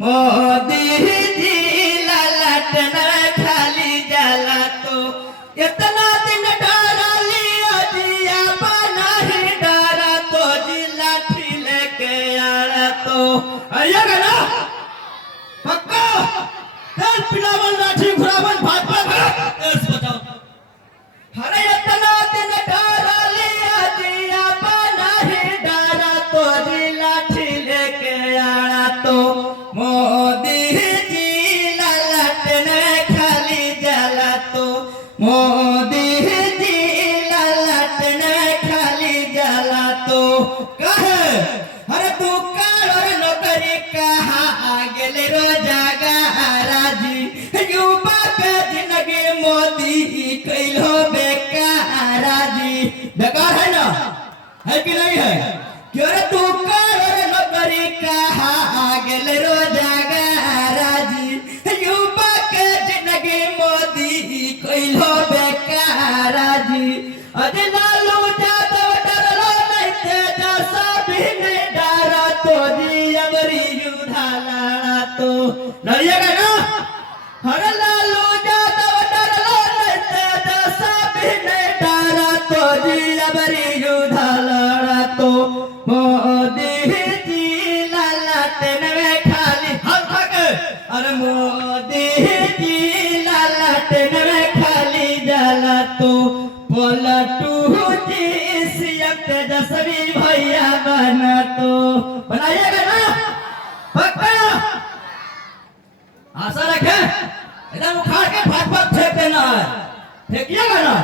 मोदी जी ललटन खाली जला तो इतना दिन डरा लिया जिया बना ही डरा तो जी लाठी लेके आया तो आइएगा ना पक्का तेल पिलावन लाठी घुरावन भाग भाग ऐसे बताओ अरे इतना दिन डरा लिया जिया बना ही डरा तो जी लाठी लेके आया तो मोदी जी ललटन खाली जला तो मोदी जी ललटन खाली जला तो कहे अरे तू कर और नौकरी कहाँ गेले रोजगार जी युवा के जिंदगी मोदी कैलो बेकार जी बेकार है ना है कि नहीं है क्यों रे तू कर और नौकरी कहाँ गेले रोजगार जी युवा के जिंदगी मोदी कैलो बेकार जी अज लालू यादव डरलो नहीं तेजस्वी भी नहीं डरा तो जी अबरी युद्धा लड़ा तो लड़िएगा ना हर लालू यादव डरलो नहीं तेजस्वी भी नहीं डरा तो जी अबरी युद्धा लड़ा तो मोदी जी ललटन में खाली हम थके अरे मोदी जी ललटन में खाली जला तो पलटू जी सीएम तेजस्वी भैया बना तो बनाइएगा ना पक्का आशा रखे एकदम उखाड़ के भाग भाग फेंक देना है फेंकिएगा ना